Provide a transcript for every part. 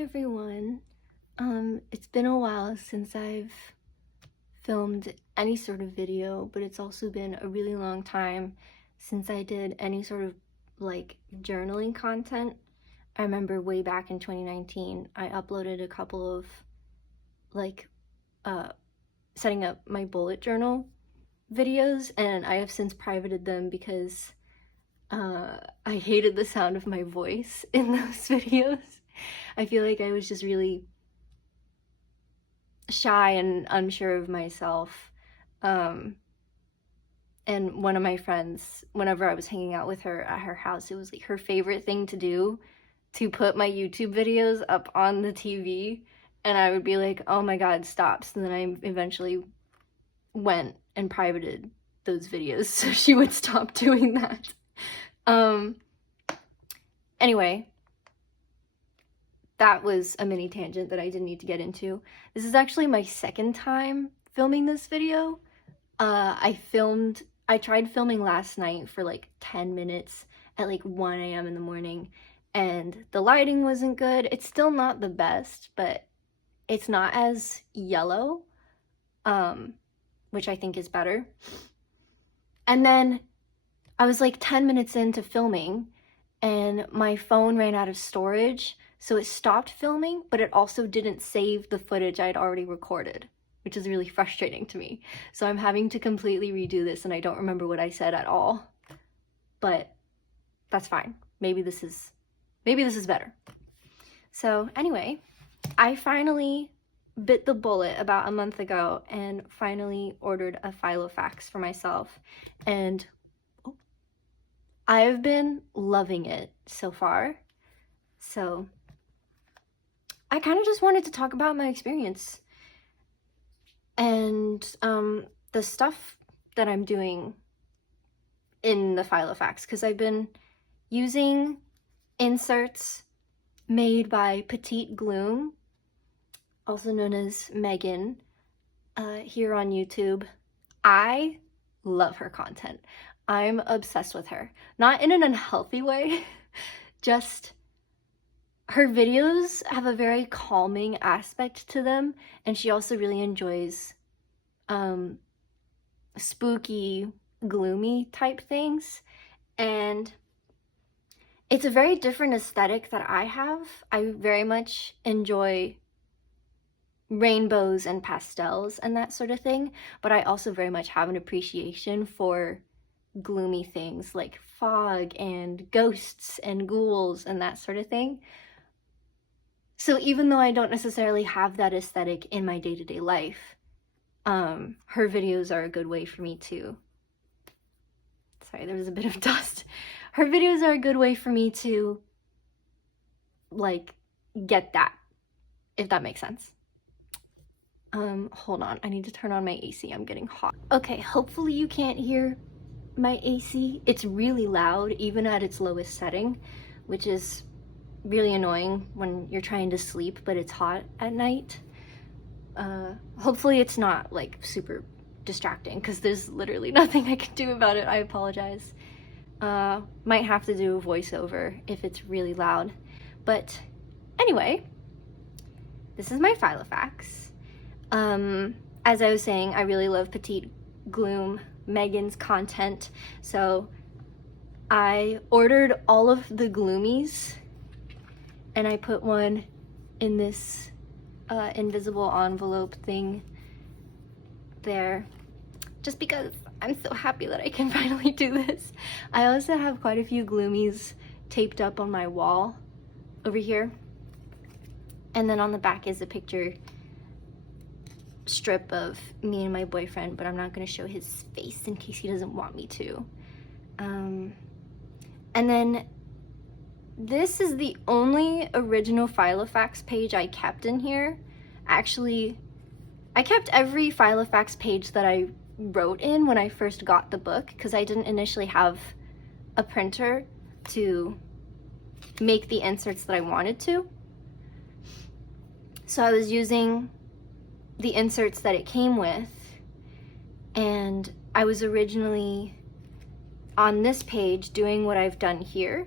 Hi everyone. It's been a while since I've filmed any sort of video, but it's also been a really long time since I did any sort of like journaling content. I remember way back in 2019, I uploaded a couple of like setting up my bullet journal videos, and I have since privated them because I hated the sound of my voice in those videos. I feel like I was just really shy and unsure of myself. And one of my friends, whenever I was hanging out with her at her house, it was like her favorite thing to do to put my YouTube videos up on the TV. And I would be like, oh my God, stop. So then I eventually went and privated those videos so she would stop doing that. Anyway, that was a mini tangent that I didn't need to get into. This is actually my second time filming this video. I tried filming last night for like 10 minutes at like 1 a.m. in the morning, and the lighting wasn't good. It's still not the best, but it's not as yellow, which I think is better. And then I was like 10 minutes into filming and my phone ran out of storage, so it stopped filming, but it also didn't save the footage I'd already recorded, which is really frustrating to me. So I'm having to completely redo this, and I don't remember what I said at all, but that's fine. Maybe this is better. So anyway, I finally bit the bullet about a month ago and finally ordered a filofax for myself, and I've been loving it so far. So I kind of just wanted to talk about my experience and the stuff that I'm doing in the filofax, because I've been using inserts made by Petite-gloom, also known as Megan, here on YouTube. I love her content. I'm obsessed with her. Not in an unhealthy way, just her videos have a very calming aspect to them, and she also really enjoys spooky, gloomy type things, and it's a very different aesthetic that I have. I very much enjoy rainbows and pastels and that sort of thing, but I also very much have an appreciation for gloomy things like fog and ghosts and ghouls and that sort of thing. So even though I don't necessarily have that aesthetic in my day-to-day life, her videos are a good way for me to, sorry, there was a bit of dust. Her videos are a good way for me to like get that, if that makes sense. Hold on, I need to turn on my AC, I'm getting hot. Okay, hopefully you can't hear my AC. It's really loud, even at its lowest setting, which is really annoying when you're trying to sleep, but it's hot at night. Hopefully it's not like super distracting, because there's literally nothing I can do about it. I apologize. Might have to do a voiceover if it's really loud. But anyway, this is my filofax. As I was saying, I really love Petite-gloom, Megan's content, so I ordered all of the gloomies and I put one in this invisible envelope thing there, just because I'm so happy that I can finally do this. I also have quite a few gloomies taped up on my wall over here, and then on the back is a picture strip of me and my boyfriend, but I'm not going to show his face in case he doesn't want me to. And then this is the only original filofax page I kept in here. Actually, I kept every filofax page that I wrote in when I first got the book, because I didn't initially have a printer to make the inserts that I wanted to. So I was using the inserts that it came with, and I was originally on this page doing what I've done here.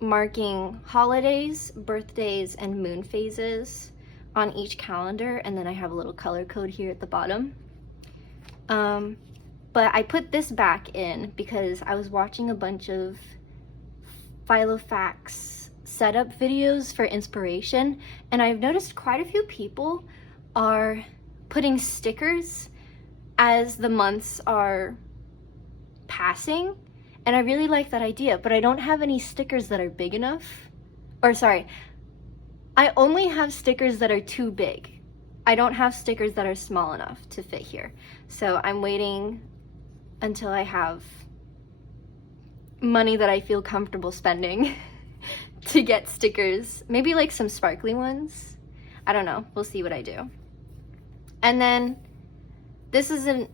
marking holidays, birthdays, and moon phases on each calendar, and then I have a little color code here at the bottom. But I put this back in because I was watching a bunch of filofax setup videos for inspiration, and I've noticed quite a few people are putting stickers as the months are passing, and I really like that idea, but I don't have any stickers that are big enough. Or sorry, I only have stickers that are too big. I don't have stickers that are small enough to fit here. So I'm waiting until I have money that I feel comfortable spending to get stickers. Maybe like some sparkly ones. I don't know. We'll see what I do. And then this side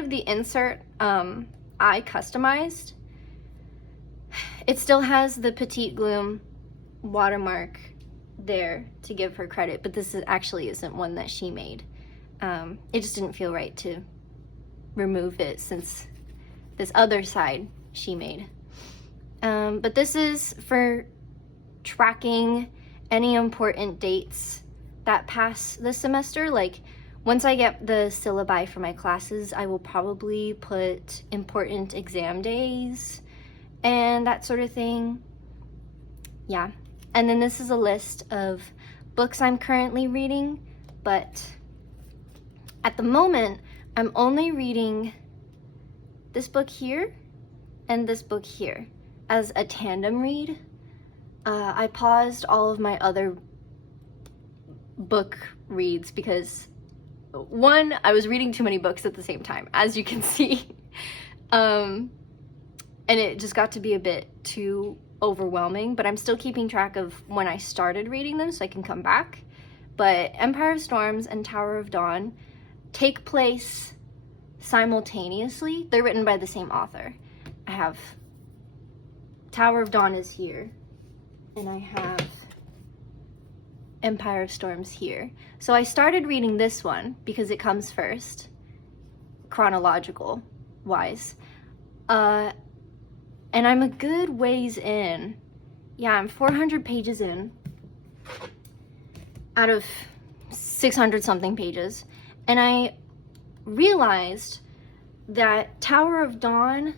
of the insert, I customized. It still has the petite-gloom watermark there to give her credit, but this actually isn't one that she made. It just didn't feel right to remove it since this other side she made. But this is for tracking any important dates that pass this semester. Like, once I get the syllabi for my classes, I will probably put important exam days and that sort of thing. Yeah. And then this is a list of books I'm currently reading, but at the moment, I'm only reading this book here and this book here as a tandem read. I paused all of my other book reads because, one, I was reading too many books at the same time, as you can see. And it just got to be a bit too overwhelming, but I'm still keeping track of when I started reading them so I can come back. But Empire of Storms and Tower of Dawn take place simultaneously. They're written by the same author. I have Tower of Dawn is here, and I have Empire of Storms here. So I started reading this one because it comes first, chronological wise. And I'm a good ways in. Yeah, I'm 400 pages in out of 600 something pages. And I realized that Tower of Dawn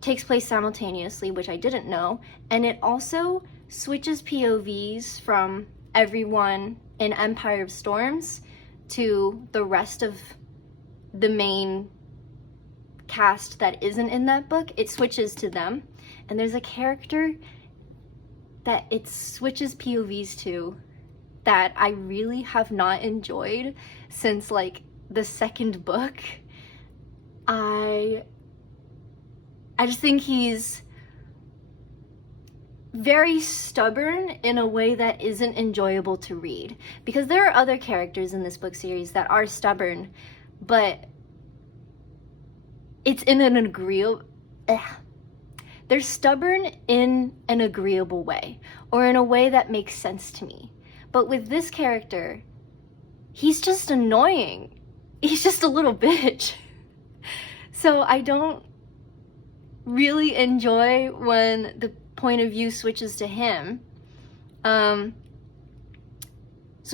takes place simultaneously, which I didn't know. And it also switches POVs from everyone in Empire of Storms to the rest of the main cast that isn't in that book. It switches to them, and there's a character that it switches POVs to that I really have not enjoyed since like the second book. I just think he's very stubborn in a way that isn't enjoyable to read, because there are other characters in this book series that are stubborn, but it's in an agreeable, they're stubborn in an agreeable way, or in a way that makes sense to me. But with this character, he's just annoying. He's just a little bitch. So I don't really enjoy when the point of view switches to him. So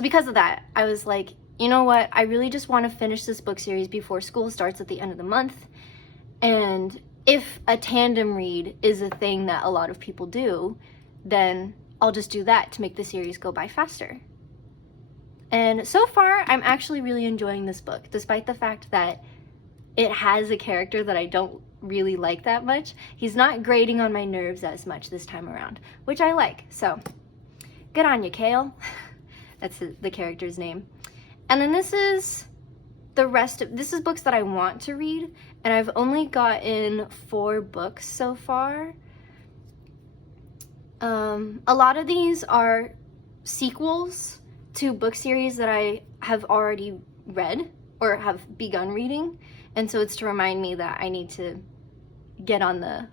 because of that, I was like, you know what? I really just want to finish this book series before school starts at the end of the month. And if a tandem read is a thing that a lot of people do, then I'll just do that to make the series go by faster. And so far, I'm actually really enjoying this book, despite the fact that it has a character that I don't really like that much. He's not grating on my nerves as much this time around, which I like. So, good on you, Kale. That's the character's name. And then this is the rest of, this is books that I want to read, and I've only gotten 4 books so far. A lot of these are sequels to book series that I have already read or have begun reading, and so it's to remind me that I need to get on the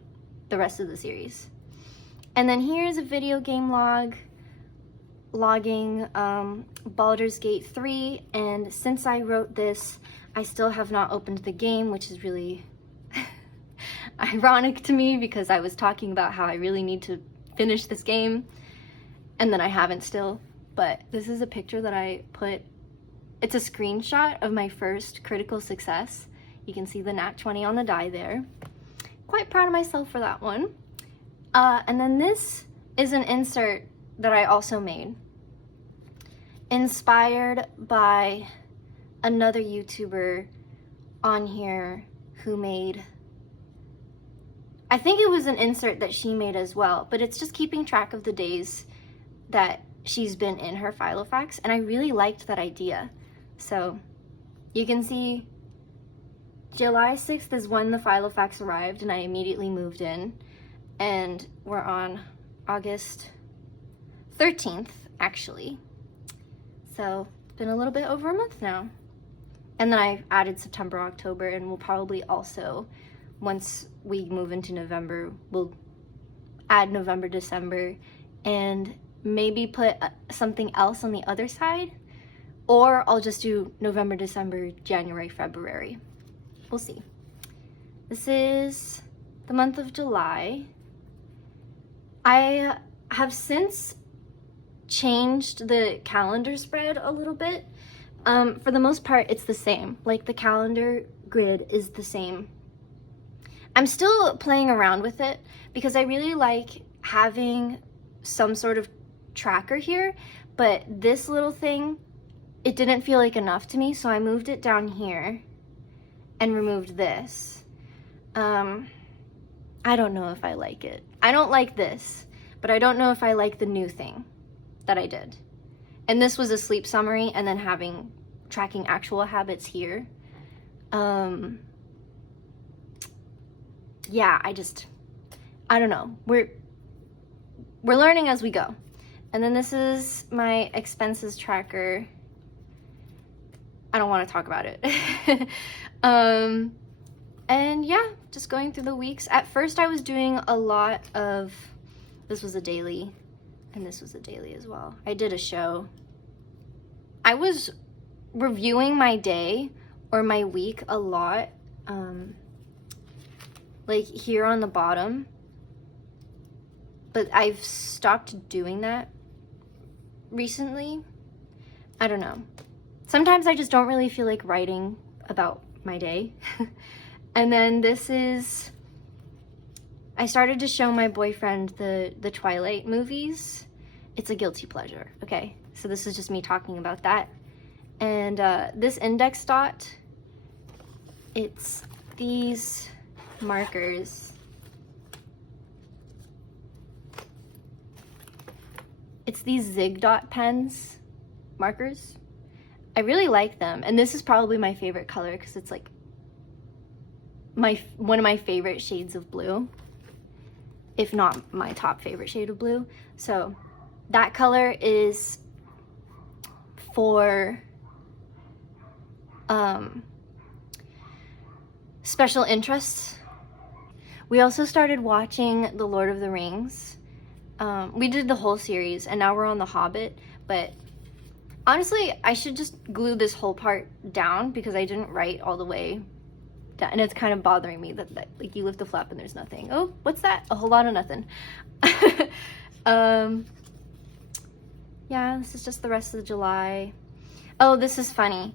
rest of the series. And then here's a video game logging Baldur's Gate 3, and since I wrote this, I still have not opened the game, which is really ironic to me because I was talking about how I really need to finish this game and then I haven't still. But this is a picture that I put. It's a screenshot of my first critical success. You can see the nat 20 on the die there. Quite proud of myself for that one. And then this is an insert that I also made, inspired by another YouTuber on here who made, I think it was an insert that she made as well, but it's just keeping track of the days that she's been in her filofax, and I really liked that idea. So you can see July 6th is when the filofax arrived and I immediately moved in, and we're on August 13th actually. So it's been a little bit over a month now. And then I added September, October, and we'll probably also, once we move into November, we'll add November, December, and maybe put something else on the other side, or I'll just do November, December, January, February. We'll see. This is the month of July. I have since changed the calendar spread a little bit. For the most part, it's the same. Like, the calendar grid is the same. I'm still playing around with it because I really like having some sort of tracker here, but this little thing, it didn't feel like enough to me, so I moved it down here and removed this. I don't know if I like it. I don't like this, but I don't know if I like the new thing that I did. And this was a sleep summary, and then tracking actual habits here. Yeah, I don't know. We're learning as we go. And then this is my expenses tracker. I don't want to talk about it. And yeah, just going through the weeks. At first I was doing a lot of, this was a daily, and this was a daily as well. I did a show. I was reviewing my day or my week a lot, like here on the bottom, but I've stopped doing that recently. I don't know. Sometimes I just don't really feel like writing about my day. And then this is, I started to show my boyfriend the Twilight movies. It's a guilty pleasure, okay? So this is just me talking about that. And this index dot, it's these markers. It's these zig dot pens, markers. I really like them, and this is probably my favorite color because it's like one of my favorite shades of blue, if not my top favorite shade of blue. So that color is for special interests. We also started watching The Lord of the Rings. We did the whole series, and now we're on The Hobbit, but honestly, I should just glue this whole part down because I didn't write all the way down, and it's kind of bothering me that like you lift the flap and there's nothing. Oh, what's that? A whole lot of nothing. Yeah, this is just the rest of July. Oh, this is funny.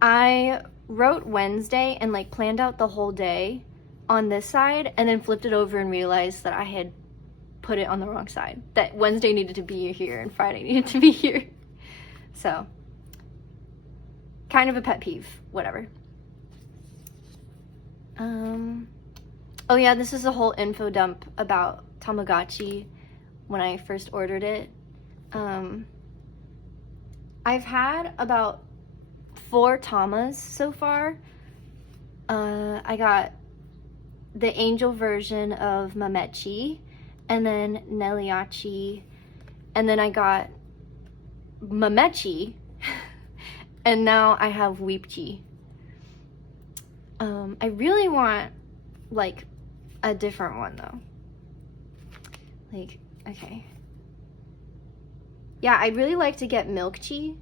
I wrote Wednesday and like planned out the whole day on this side, and then flipped it over and realized that I had put it on the wrong side. That Wednesday needed to be here and Friday needed to be here. So, kind of a pet peeve, whatever. Oh yeah, this is a whole info dump about Tamagotchi when I first ordered it. I've had about 4 Tamas so far. I got the angel version of Mamechi, and then Neliachi, and then I got Mamechi, and now I have Weepchi. I really want like a different one though. Like, okay. Yeah, I'd really like to get Milkchi.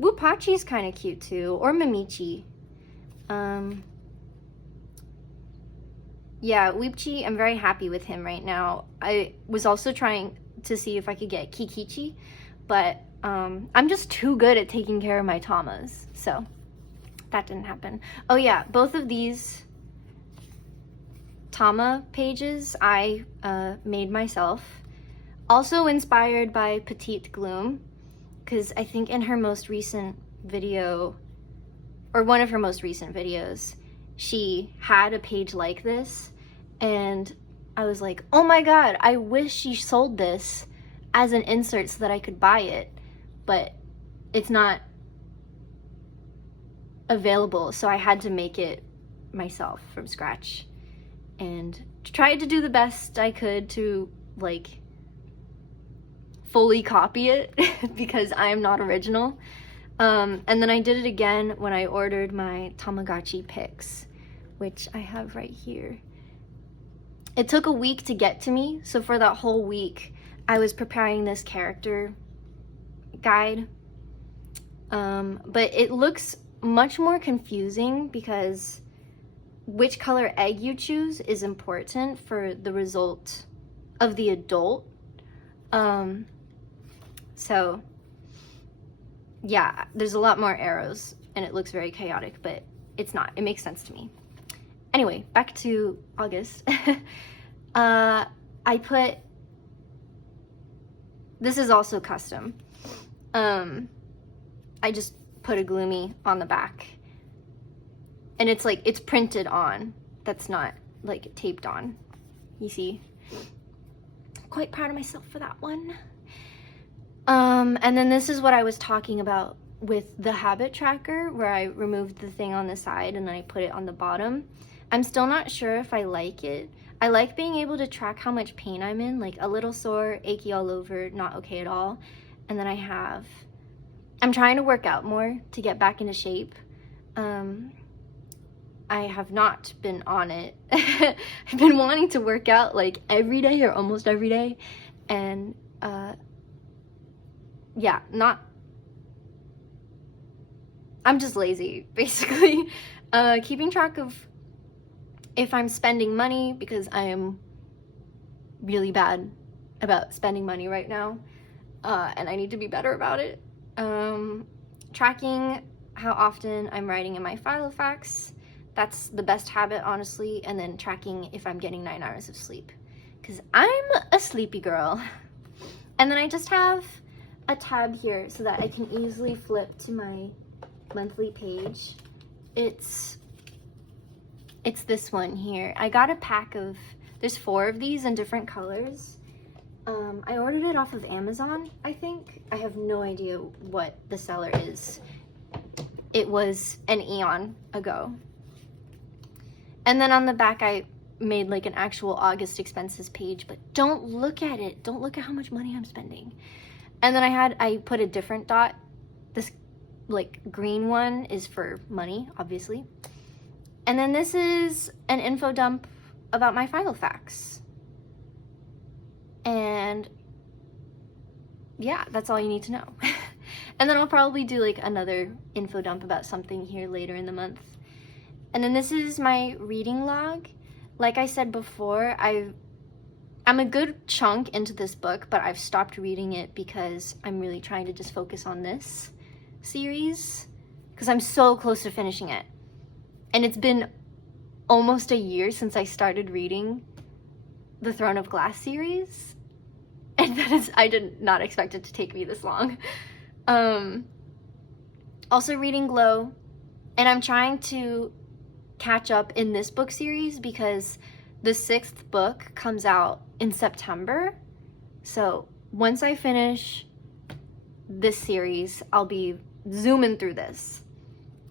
Wupachi's kind of cute too, or Mamichi. Yeah, Weepchi, I'm very happy with him right now. I was also trying to see if I could get Kikichi, but I'm just too good at taking care of my Tamas, so that didn't happen. Oh yeah, both of these Tama pages I made myself. Also inspired by Petite-gloom, because I think in her most recent video, or one of her most recent videos, she had a page like this, and I was like, oh my god, I wish she sold this as an insert so that I could buy it, but it's not available, so I had to make it myself from scratch, and tried to do the best I could to, like, fully copy it because I am not original. And then I did it again when I ordered my Tamagotchi pics, which I have right here. It took a week to get to me, so for that whole week I was preparing this character guide. But it looks much more confusing because which color egg you choose is important for the result of the adult. So yeah, there's a lot more arrows and it looks very chaotic, but it's not. It makes sense to me. Anyway, back to August. I put, this is also custom. I just put a gloomy on the back. And it's like, it's printed on. That's not like taped on. You see? Quite proud of myself for that one. And then this is what I was talking about with the habit tracker, where I removed the thing on the side and then I put it on the bottom. I'm still not sure if I like it. I like being able to track how much pain I'm in, like a little sore, achy all over, not okay at all. And then I'm trying to work out more to get back into shape. I have not been on it. I've been wanting to work out like every day or almost every day, and yeah, I'm just lazy, basically. Keeping track of if I'm spending money, because I am really bad about spending money right now, and I need to be better about it. Tracking how often I'm writing in my filofax. That's the best habit, honestly. And then tracking if I'm getting 9 hours of sleep, because I'm a sleepy girl. And then I just have a tab here so that I can easily flip to my monthly page. It's this one here. I got a pack of, there's 4 of these in different colors. I ordered it off of Amazon, I think. I have no idea what the seller is. It was an eon ago. And then on the back, I made like an actual August expenses page, but don't look at it. Don't look at how much money I'm spending. And then I put a different dot. This like green one is for money, obviously. And then this is an info dump about my filofax. And yeah, that's all you need to know. And then I'll probably do like another info dump about something here later in the month. And then this is my reading log. Like I said before, I'm a good chunk into this book, but I've stopped reading it because I'm really trying to just focus on this series, because I'm so close to finishing it. And it's been almost a year since I started reading the Throne of Glass series. And I did not expect it to take me this long. Also reading Glow, and I'm trying to catch up in this book series because the 6th book comes out in September. So once I finish this series, I'll be zooming through this.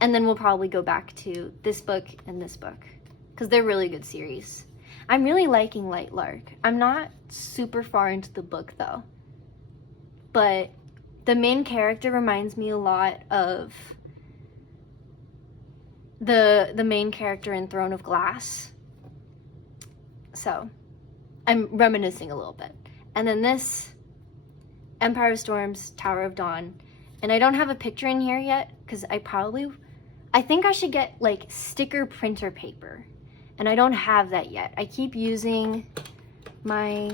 And then we'll probably go back to this book and this book, because they're really good series. I'm really liking Light Lark. I'm not super far into the book though, but the main character reminds me a lot of the main character in Throne of Glass. So I'm reminiscing a little bit. And then this, Empire of Storms, Tower of Dawn. And I don't have a picture in here yet because I think I should get like sticker printer paper and I don't have that yet. I keep using my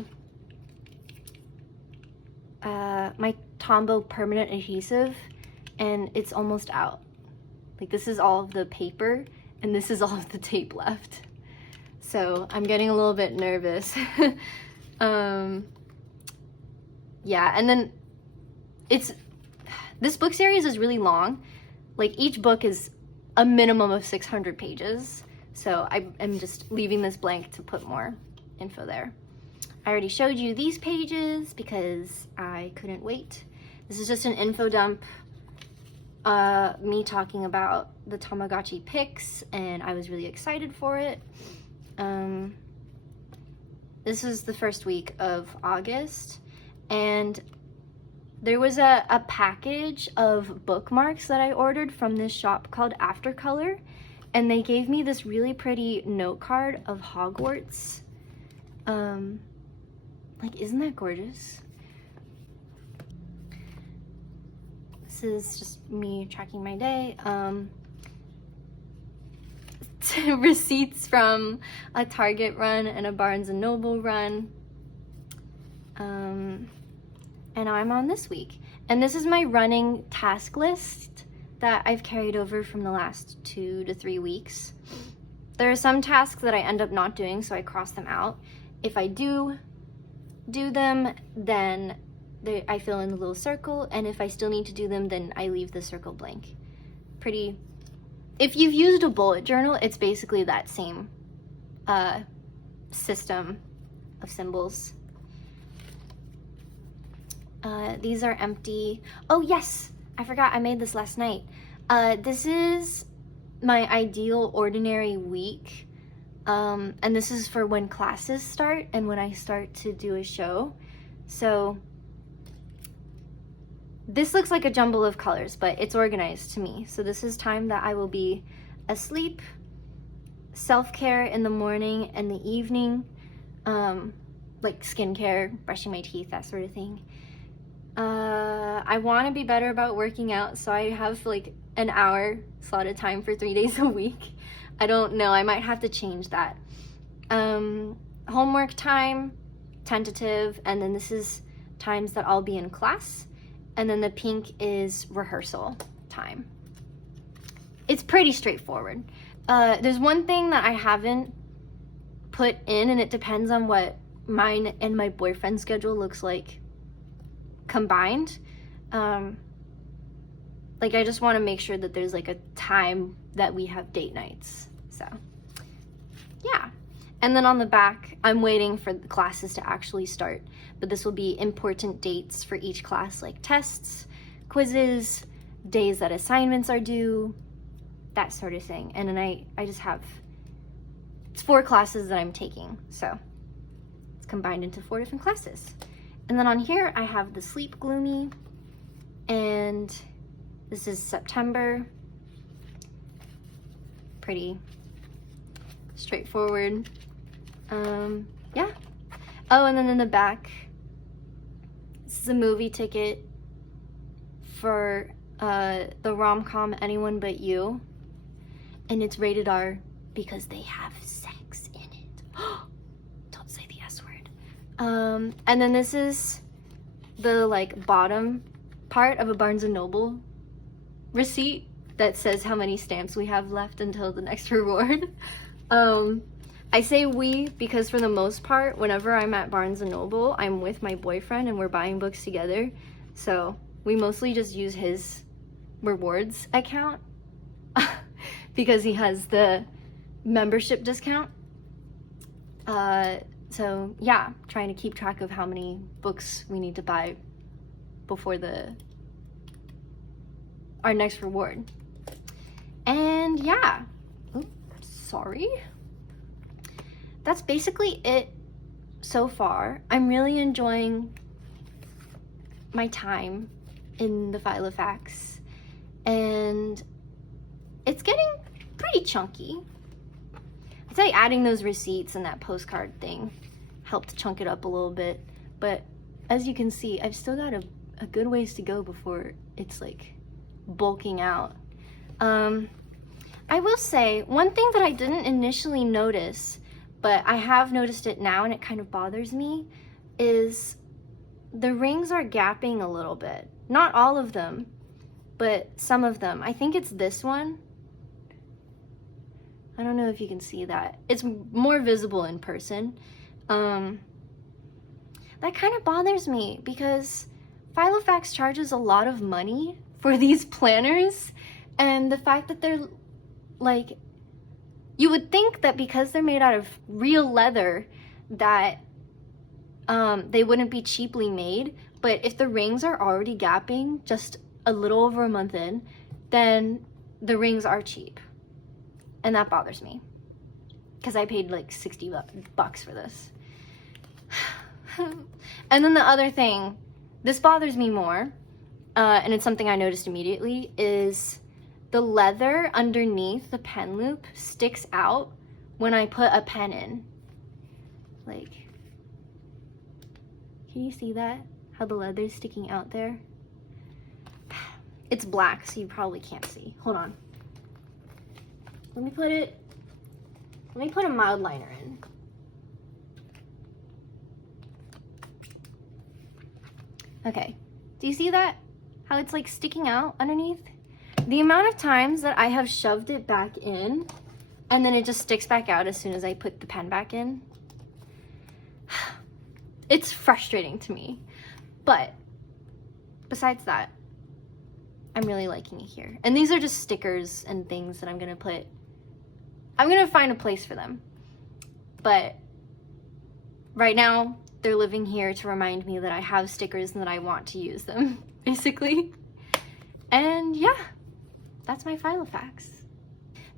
my Tombow permanent adhesive, and it's almost out. Like, this is all of the paper and this is all of the tape left, so I'm getting a little bit nervous. Yeah, and then this book series is really long. Like, each book is a minimum of 600 pages, so I'm just leaving this blank to put more info there. I already showed you these pages because I couldn't wait. This is just an info dump, me talking about the Tamagotchi pics, and I was really excited for it. This is the first week of August, and there was a package of bookmarks that I ordered from this shop called Aftercolor, and they gave me this really pretty note card of Hogwarts. Like, isn't that gorgeous? This is just me tracking my day. Receipts from a Target run and a Barnes & Noble run. And now I'm on this week. And this is my running task list that I've carried over from the last 2 to 3 weeks. There are some tasks that I end up not doing, so I cross them out. If I do them, then I fill in the little circle, and if I still need to do them, then I leave the circle blank. Pretty. If you've used a bullet journal, it's basically that same system of symbols. These are empty. Oh yes, I forgot I made this last night. This is my ideal ordinary week. And this is for when classes start and when I start to do a show. So this looks like a jumble of colors, but it's organized to me. So this is time that I will be asleep, self-care in the morning and the evening, like skincare, brushing my teeth, that sort of thing. I want to be better about working out, so I have like an hour slotted time for 3 days a week. I don't know, I might have to change that. Homework time, tentative, and then this is times that I'll be in class, and then the pink is rehearsal time. It's pretty straightforward. There's one thing that I haven't put in, and it depends on what mine and my boyfriend's schedule looks like combined. Like, I just want to make sure that there's like a time that we have date nights. So yeah. And then on the back, I'm waiting for the classes to actually start, but this will be important dates for each class, like tests, quizzes, days that assignments are due, that sort of thing. And then I just have, it's 4 classes that I'm taking, so it's combined into 4 different classes. And then on here I have the Sleep Gloomy, and this is September. Pretty straightforward. Yeah. Oh, and then in the back, this is a movie ticket for the rom-com Anyone But You, and it's rated R because they have sex in it. Don't say the S word. And then this is the like bottom part of a Barnes & Noble receipt that says how many stamps we have left until the next reward. I say we because for the most part, whenever I'm at Barnes & Noble, I'm with my boyfriend and we're buying books together. So we mostly just use his rewards account because he has the membership discount. So yeah, trying to keep track of how many books we need to buy before our next reward. And yeah, oops, sorry. That's basically it so far. I'm really enjoying my time in the filofax, and it's getting pretty chunky. I'd say adding those receipts and that postcard thing helped chunk it up a little bit, but as you can see, I've still got a good ways to go before it's like bulking out. But I will say, one thing that I didn't initially notice, but I have noticed it now and it kind of bothers me, is the rings are gapping a little bit. Not all of them, but some of them. I think it's this one. I don't know if you can see that. It's more visible in person. That kind of bothers me because Filofax charges a lot of money for these planners, and the fact that they're like, you would think that because they're made out of real leather that they wouldn't be cheaply made, but if the rings are already gapping just a little over a month in, then the rings are cheap. And that bothers me because I paid like 60 bucks for this. And then the other thing, this bothers me more, and it's something I noticed immediately, is the leather underneath the pen loop sticks out when I put a pen in. Like, can you see that? How the leather's sticking out there? It's black, so you probably can't see. Hold on. Let me put a mild liner in. Okay, do you see that? How it's like sticking out underneath? The amount of times that I have shoved it back in and then it just sticks back out as soon as I put the pen back in. It's frustrating to me. But besides that, I'm really liking it here. And these are just stickers and things that I'm gonna find a place for them. But right now, they're living here to remind me that I have stickers and that I want to use them, basically. And yeah, that's my Filofax.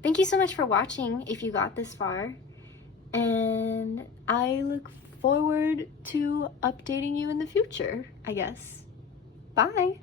Thank you so much for watching if you got this far. And I look forward to updating you in the future, I guess. Bye.